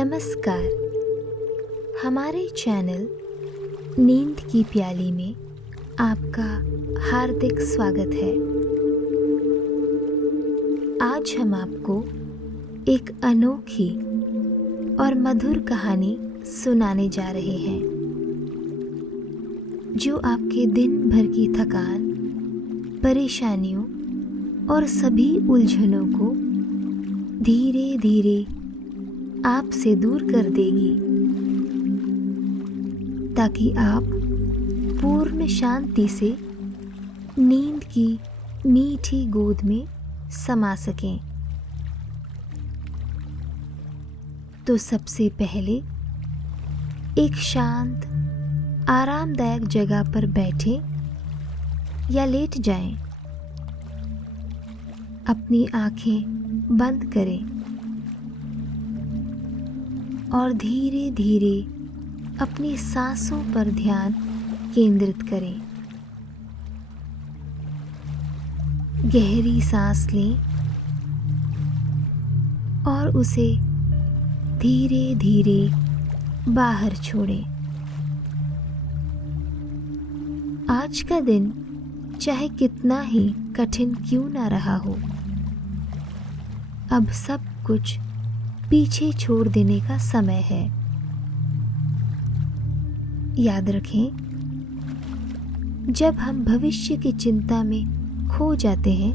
नमस्कार। हमारे चैनल नींद की प्याली में आपका हार्दिक स्वागत है। आज हम आपको एक अनोखी और मधुर कहानी सुनाने जा रहे हैं जो आपके दिन भर की थकान, परेशानियों और सभी उलझनों को धीरे धीरे आपसे दूर कर देगी, ताकि आप पूर्ण शांति से नींद की मीठी गोद में समा सकें। तो सबसे पहले एक शांत, आरामदायक जगह पर बैठें या लेट जाएं। अपनी आंखें बंद करें और धीरे धीरे अपनी सांसों पर ध्यान केंद्रित करें। गहरी सांस लें और उसे धीरे धीरे बाहर छोड़ें। आज का दिन चाहे कितना ही कठिन क्यों ना रहा हो, अब सब कुछ पीछे छोड़ देने का समय है। याद रखें, जब हम भविष्य की चिंता में खो जाते हैं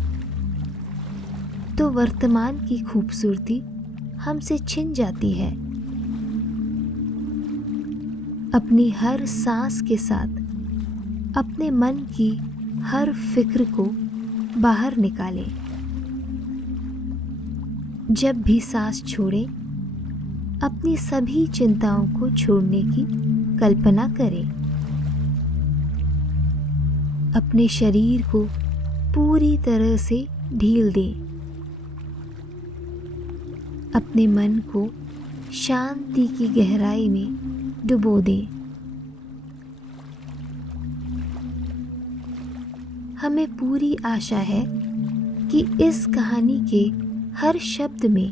तो वर्तमान की खूबसूरती हमसे छिन जाती है। अपनी हर सांस के साथ अपने मन की हर फिक्र को बाहर निकालें। जब भी सांस छोड़ें, अपनी सभी चिंताओं को छोड़ने की कल्पना करें। अपने शरीर को पूरी तरह से ढील दें। अपने मन को शांति की गहराई में डुबो दें। हमें पूरी आशा है कि इस कहानी के हर शब्द में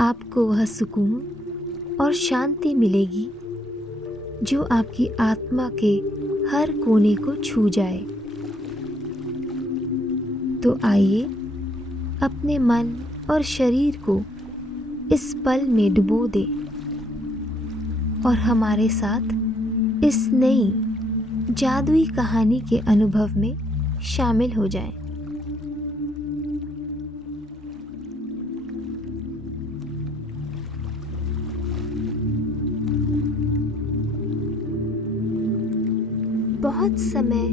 आपको वह सुकून और शांति मिलेगी जो आपकी आत्मा के हर कोने को छू जाए। तो आइए अपने मन और शरीर को इस पल में डुबो दें और हमारे साथ इस नई जादुई कहानी के अनुभव में शामिल हो जाएं। बहुत समय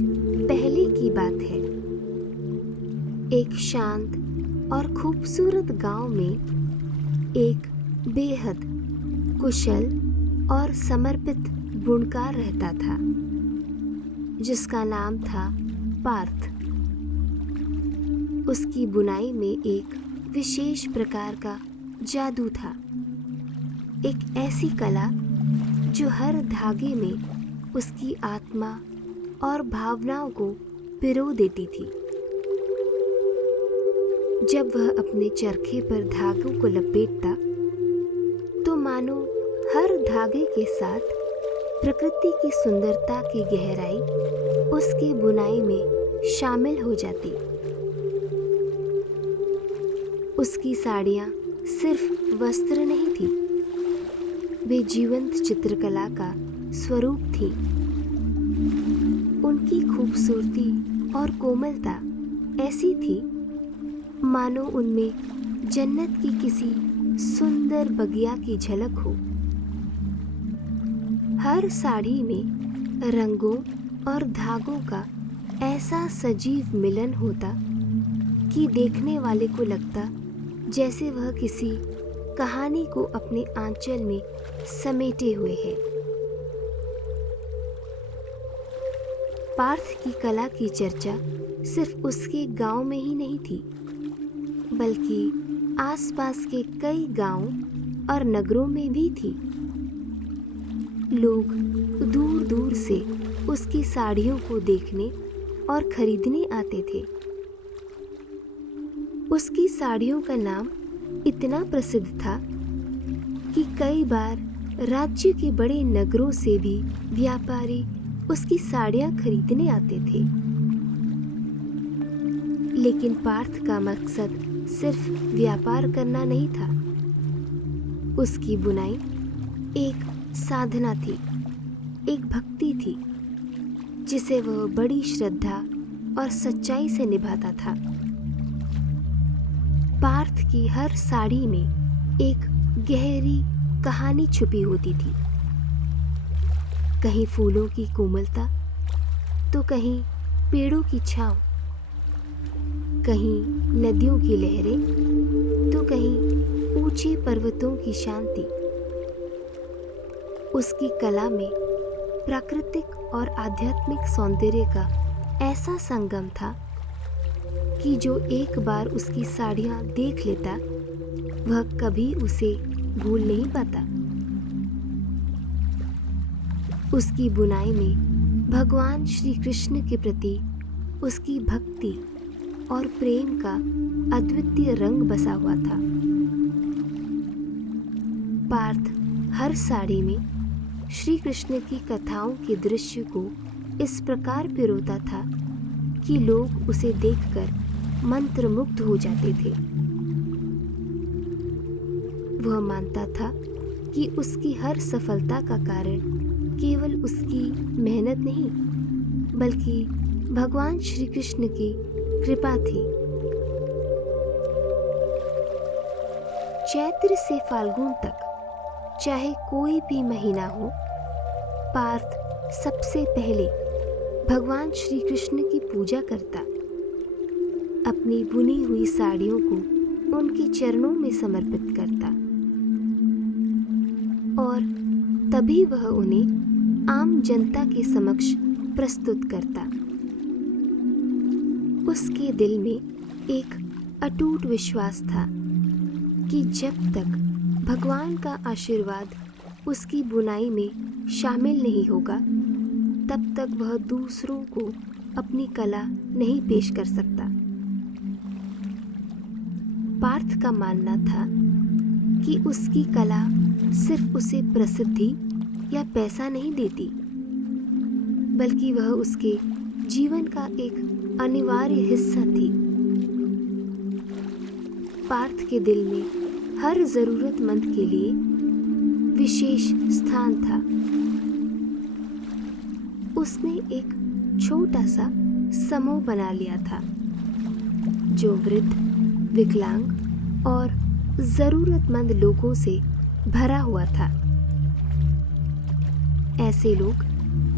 पहले की बात है। एक शांत और खूबसूरत गांव में एक बेहद कुशल और समर्पित बुनकर रहता था, जिसका नाम था पार्थ। उसकी बुनाई में एक विशेष प्रकार का जादू था, एक ऐसी कला जो हर धागे में उसकी आत्मा और भावनाओं को पिरो देती थी। जब वह अपने चरखे पर धागों को लपेटता तो मानो हर धागे के साथ प्रकृति की सुंदरता की गहराई उसकी बुनाई में शामिल हो जाती। उसकी साड़ियाँ सिर्फ वस्त्र नहीं थी, वे जीवंत चित्रकला का स्वरूप थी। उनकी खूबसूरती और कोमलता ऐसी थी मानो उनमें जन्नत की किसी सुंदर बगिया की झलक हो। हर साड़ी में रंगों और धागों का ऐसा सजीव मिलन होता कि देखने वाले को लगता जैसे वह किसी कहानी को अपने आंचल में समेटे हुए है। पार्थ की कला की चर्चा सिर्फ उसके गांव में ही नहीं थी, बल्कि आसपास के कई गांवों और नगरों में भी थी। लोग दूर दूर से उसकी साड़ियों को देखने और खरीदने आते थे। उसकी साड़ियों का नाम इतना प्रसिद्ध था कि कई बार राज्य के बड़े नगरों से भी व्यापारी उसकी साड़ियां खरीदने आते थे। लेकिन पार्थ का मकसद सिर्फ व्यापार करना नहीं था। उसकी बुनाई एक साधना थी, एक भक्ति थी जिसे वह बड़ी श्रद्धा और सच्चाई से निभाता था। पार्थ की हर साड़ी में एक गहरी कहानी छुपी होती थी। कहीं फूलों की कोमलता, तो कहीं पेड़ों की छांव, कहीं नदियों की लहरें, तो कहीं ऊंचे पर्वतों की शांति। उसकी कला में प्राकृतिक और आध्यात्मिक सौंदर्य का ऐसा संगम था कि जो एक बार उसकी साड़ियां देख लेता, वह कभी उसे भूल नहीं पाता। उसकी बुनाई में भगवान श्री कृष्ण के प्रति उसकी भक्ति और प्रेम का अद्वितीय रंग बसा हुआ था। पार्थ हर साड़ी में श्री कृष्ण की कथाओं के दृश्य को इस प्रकार पिरोता था कि लोग उसे देखकर मंत्रमुग्ध हो जाते थे। वह मानता था कि उसकी हर सफलता का कारण केवल उसकी मेहनत नहीं, बल्कि भगवान श्री कृष्ण की कृपा थी। चैत्र से फाल्गुन तक चाहे कोई भी महीना हो, पार्थ सबसे पहले भगवान श्री कृष्ण की पूजा करता, अपनी बुनी हुई साड़ियों को उनके चरणों में समर्पित करता और तभी वह उन्हें आम जनता के समक्ष प्रस्तुत करता। उसके दिल में एक अटूट विश्वास था कि जब तक भगवान का आशीर्वाद उसकी बुनाई में शामिल नहीं होगा, तब तक वह दूसरों को अपनी कला नहीं पेश कर सकता। पार्थ का मानना था कि उसकी कला सिर्फ उसे प्रसिद्धि या पैसा नहीं देती, बल्कि वह उसके जीवन का एक अनिवार्य हिस्सा थी। पार्थ के दिल में हर जरूरतमंद के लिए विशेष स्थान था। उसने एक छोटा सा समूह बना लिया था जो वृद्ध, विकलांग और जरूरतमंद लोगों से भरा हुआ था। ऐसे लोग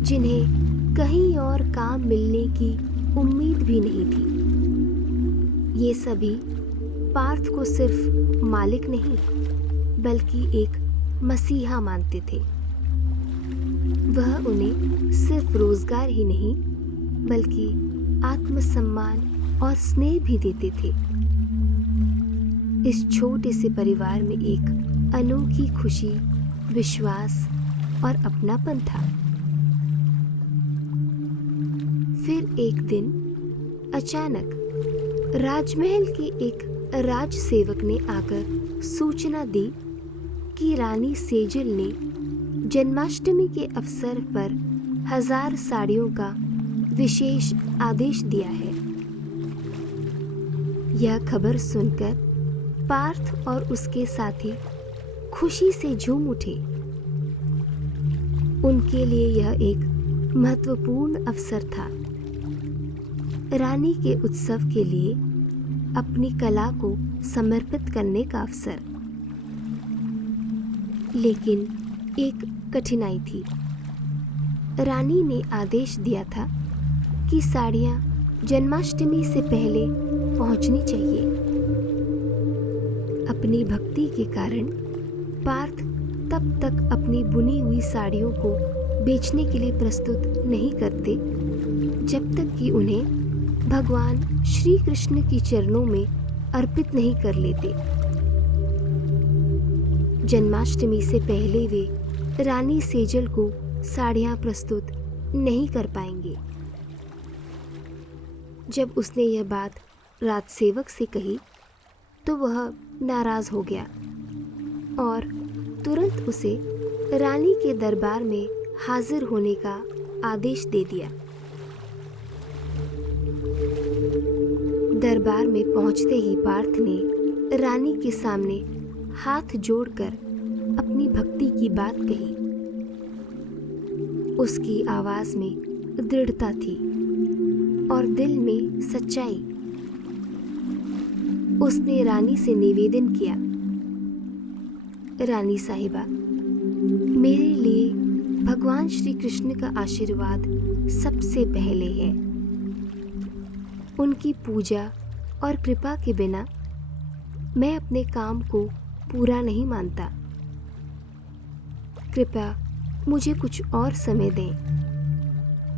जिन्हें कहीं और काम मिलने की उम्मीद भी नहीं थी। ये सभी पार्थ को सिर्फ मालिक नहीं, बल्कि एक मसीहा मानते थे। वह उन्हें सिर्फ रोजगार ही नहीं, बल्कि आत्मसम्मान और स्नेह भी देते थे। इस छोटे से परिवार में एक अनोखी खुशी, विश्वास और अपनापन था। फिर एक दिन अचानक राजमहल के एक राजसेवक ने आकर सूचना दी कि रानी सेजल ने जन्माष्टमी के अवसर पर 1000 साड़ियों का विशेष आदेश दिया है। यह खबर सुनकर पार्थ और उसके साथी खुशी से झूम उठे। उनके लिए यह एक महत्वपूर्ण अवसर था, रानी के उत्सव के लिए अपनी कला को समर्पित करने का अवसर। लेकिन एक कठिनाई थी। रानी ने आदेश दिया था कि साड़ियां जन्माष्टमी से पहले पहुंचनी चाहिए। अपनी भक्ति के कारण पार्थ तब तक अपनी बुनी हुई साड़ियों को बेचने के लिए प्रस्तुत नहीं करते जब तक कि उन्हें भगवान श्री कृष्ण की चरणों में अर्पित नहीं कर लेते। जन्माष्टमी से पहले वे रानी सेजल को साड़ियां प्रस्तुत नहीं कर पाएंगे। जब उसने यह बात राजसेवक से कही तो वह नाराज हो गया और तुरंत उसे रानी के दरबार में हाजिर होने का आदेश दे दिया। दरबार में पहुंचते ही पार्थ ने रानी के सामने हाथ जोड़कर अपनी भक्ति की बात कही। उसकी आवाज में दृढ़ता थी और दिल में सच्चाई। उसने रानी से निवेदन किया, रानी साहिबा, मेरे लिए भगवान श्री कृष्ण का आशीर्वाद सबसे पहले है। उनकी पूजा और कृपा के बिना मैं अपने काम को पूरा नहीं मानता। कृपया मुझे कुछ और समय दें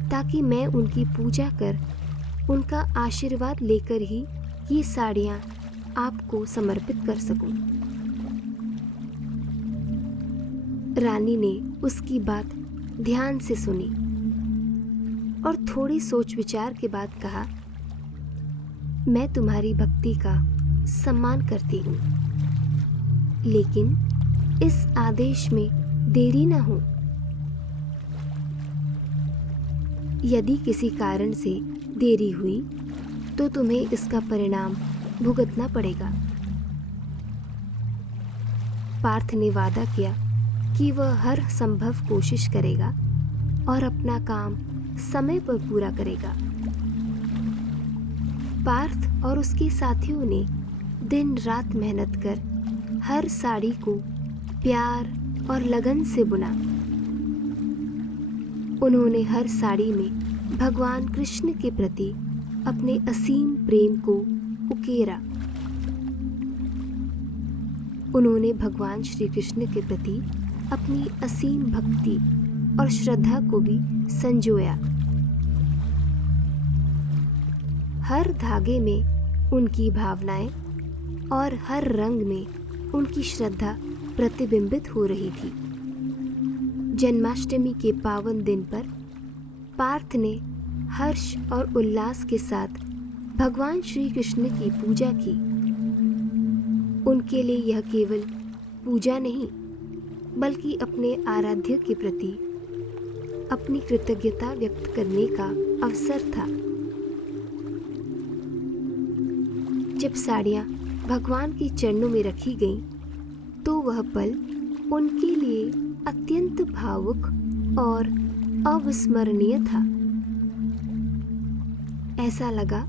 ताकि मैं उनकी पूजा कर उनका आशीर्वाद लेकर ही ये साड़ियाँ आपको समर्पित कर सकूं। रानी ने उसकी बात ध्यान से सुनी और थोड़ी सोच विचार के बाद कहा, मैं तुम्हारी भक्ति का सम्मान करती हूँ, लेकिन इस आदेश में देरी न हो। यदि किसी कारण से देरी हुई तो तुम्हें इसका परिणाम भुगतना पड़ेगा। पार्थ ने वादा किया कि वह हर संभव कोशिश करेगा और अपना काम समय पर पूरा करेगा। पार्थ और उसके साथियों ने दिन रात मेहनत कर हर साड़ी को प्यार और लगन से बुना। उन्होंने हर साड़ी में भगवान कृष्ण के प्रति अपने असीम प्रेम को उकेरा। उन्होंने भगवान श्री कृष्ण के प्रति अपनी असीम भक्ति और श्रद्धा को भी संजोया। हर धागे में उनकी भावनाएं और हर रंग में उनकी श्रद्धा प्रतिबिंबित हो रही थी। जन्माष्टमी के पावन दिन पर पार्थ ने हर्ष और उल्लास के साथ भगवान श्री कृष्ण की पूजा की। उनके लिए यह केवल पूजा नहीं, बल्कि अपने आराध्य के प्रति अपनी कृतज्ञता व्यक्त करने का अवसर था। जब साड़ियाँ भगवान के चरणों में रखी गईं, तो वह पल उनके लिए अत्यंत भावुक और अविस्मरणीय था। ऐसा लगा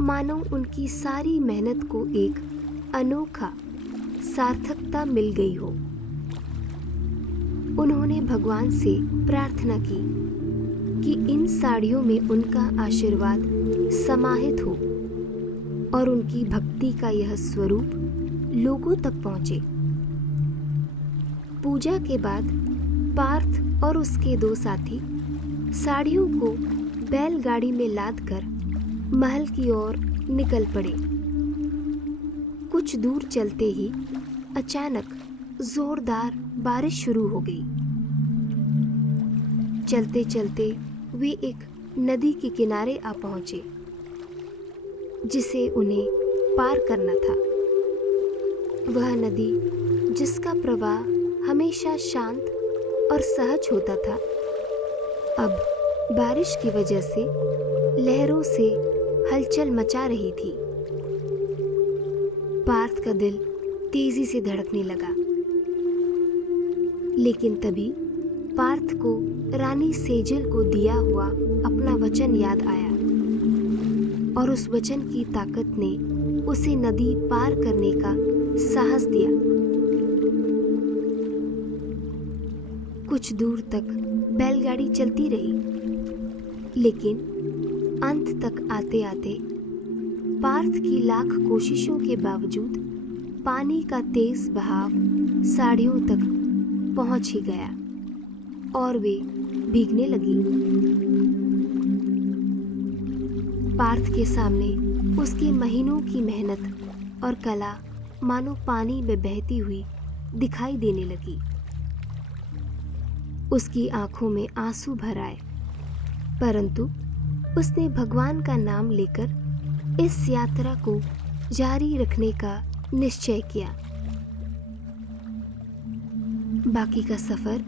मानो उनकी सारी मेहनत को एक अनोखा सार्थकता मिल गई हो। उन्होंने भगवान से प्रार्थना की कि इन साड़ियों में उनका आशीर्वाद समाहित हो और उनकी भक्ति का यह स्वरूप लोगों तक पहुंचे। पूजा के बाद पार्थ और उसके दो साथी साड़ियों को बैलगाड़ी में लादकर महल की ओर निकल पड़े। कुछ दूर चलते ही अचानक जोरदार बारिश शुरू हो गई। चलते चलते वे एक नदी के किनारे आ पहुंचे, जिसे उन्हें पार करना था। वह नदी, जिसका प्रवाह हमेशा शांत और सहज होता था, अब बारिश की वजह से लहरों से हलचल मचा रही थी। पार्थ का दिल तेजी से धड़कने लगा, लेकिन तभी पार्थ को रानी सेजल को दिया हुआ अपना वचन याद आया और उस वचन की ताकत ने उसे नदी पार करने का साहस दिया। कुछ दूर तक बैलगाड़ी चलती रही, लेकिन अंत तक आते आते पार्थ की लाख कोशिशों के बावजूद पानी का तेज बहाव साड़ियों तक पहुंच ही गया और वे भीगने लगी। पार्थ के सामने उसकी महीनों की मेहनत और कला मानो पानी में बहती हुई दिखाई देने लगी। उसकी आंखों में आंसू भर आए, परंतु उसने भगवान का नाम लेकर इस यात्रा को जारी रखने का निश्चय किया। बाकी का सफ़र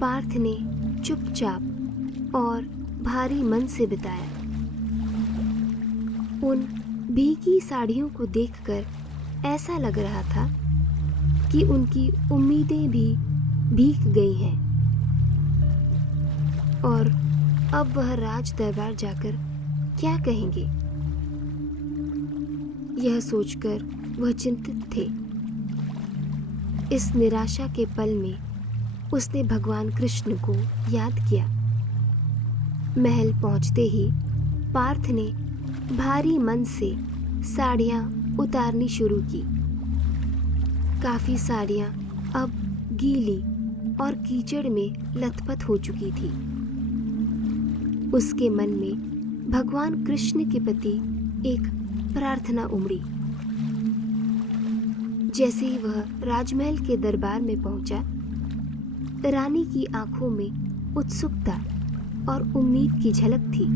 पार्थ ने चुपचाप और भारी मन से बिताया। उन भीगी साड़ियों को देखकर ऐसा लग रहा था कि उनकी उम्मीदें भी भीग गई हैं और अब वह राज दरबार जाकर क्या कहेंगे, यह सोचकर वह चिंतित थे। इस निराशा के पल में उसने भगवान कृष्ण को याद किया। महल पहुंचते ही पार्थ ने भारी मन से साड़ियां उतारनी शुरू की। काफी साड़ियां अब गीली और कीचड़ में लथपथ हो चुकी थी। उसके मन में भगवान कृष्ण के प्रति एक प्रार्थना उमड़ी। जैसे ही वह राजमहल के दरबार में पहुंचा, रानी की आंखों में उत्सुकता और उम्मीद की झलक थी।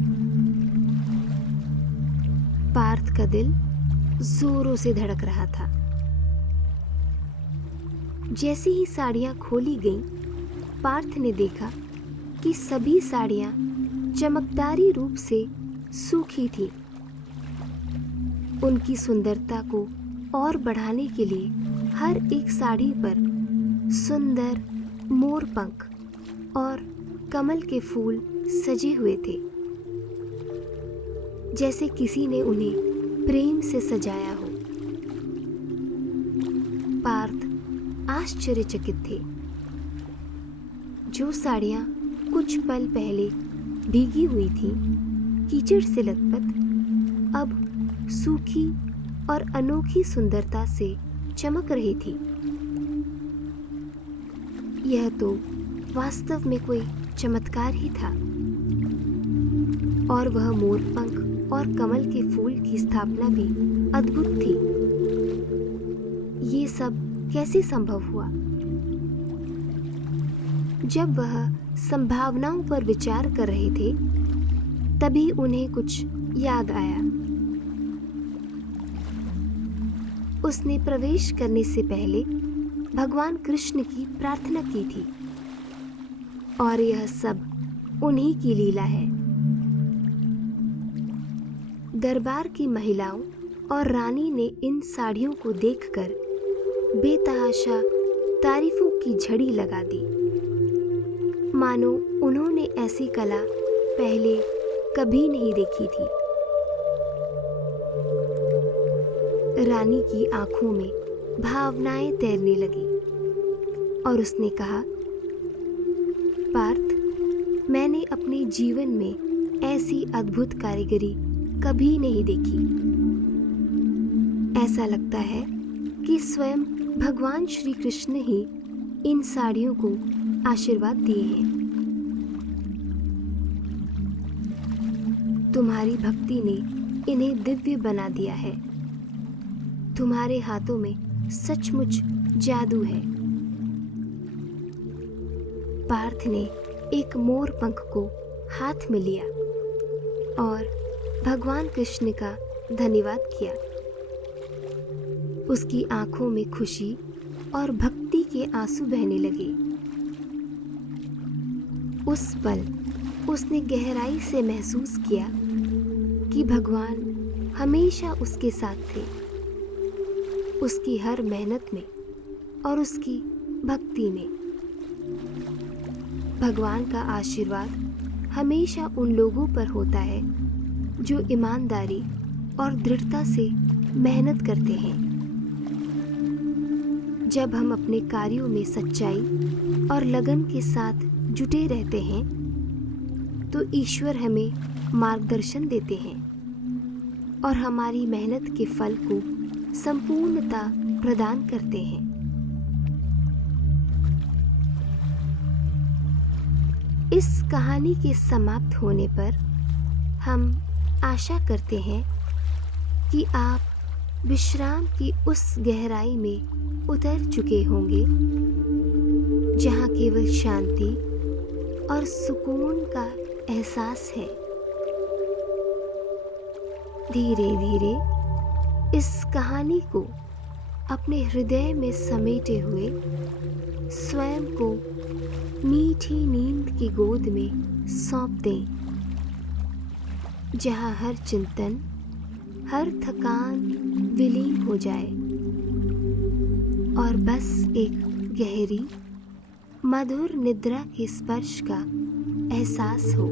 पार्थ का दिल जोरों से धड़क रहा था। जैसे ही साड़ियां खोली गईं, पार्थ ने देखा कि सभी साड़ियां चमकदारी रूप से सूखी थीं। उनकी सुंदरता को और बढ़ाने के लिए हर एक साड़ी पर सुंदर मोर पंख और कमल के फूल सजे हुए थे, जैसे किसी ने उन्हें प्रेम से सजाया हो। पार्थ आश्चर्यचकित थे। जो साड़ियां कुछ पल पहले भीगी हुई थीं, कीचड़ से लथपथ, अब सूखी और अनोखी सुंदरता से चमक रही थी। यह तो वास्तव में कोई चमत्कार ही था। और वह मोरपंख और कमल के फूल की स्थापना भी अद्भुत थी। ये सब कैसे संभव हुआ? जब वह संभावनाओं पर विचार कर रहे थे, तभी उन्हें कुछ याद आया। उसने प्रवेश करने से पहले भगवान कृष्ण की प्रार्थना की थी, और यह सब उन्हीं की लीला है। दरबार की महिलाओं और रानी ने इन साड़ियों को देखकर बेतहाशा तारीफों की झड़ी लगा दी, मानो उन्होंने ऐसी कला पहले कभी नहीं देखी थी। रानी की आंखों में भावनाएं तैरने लगी और उसने कहा, पार्थ, मैंने अपने जीवन में ऐसी अद्भुत कारीगरी कभी नहीं देखी। ऐसा लगता है कि स्वयं भगवान श्री कृष्ण ही इन साड़ियों को आशीर्वाद दिए हैं। तुम्हारी भक्ति ने इन्हें दिव्य बना दिया है। तुम्हारे हाथों में सचमुच जादू है। पार्थ ने एक मोर पंख को हाथ में लिया और भगवान कृष्ण का धन्यवाद किया। उसकी आंखों में खुशी और भक्ति के आंसू बहने लगे। उस पल उसने गहराई से महसूस किया कि भगवान हमेशा उसके साथ थे, उसकी हर मेहनत में और उसकी भक्ति में। भगवान का आशीर्वाद हमेशा उन लोगों पर होता है जो ईमानदारी और दृढ़ता से मेहनत करते हैं। जब हम अपने कार्यों में सच्चाई और लगन के साथ जुटे रहते हैं, तो ईश्वर हमें मार्गदर्शन देते हैं और हमारी मेहनत के फल को संपूर्णता प्रदान करते हैं। इस कहानी के समाप्त होने पर हम आशा करते हैं कि आप विश्राम की उस गहराई में उतर चुके होंगे जहाँ केवल शांति और सुकून का एहसास है। धीरे धीरे इस कहानी को अपने हृदय में समेटे हुए स्वयं को मीठी नींद की गोद में सौंप दें, जहाँ हर चिंतन, हर थकान विलीन हो जाए और बस एक गहरी मधुर निद्रा के स्पर्श का एहसास हो।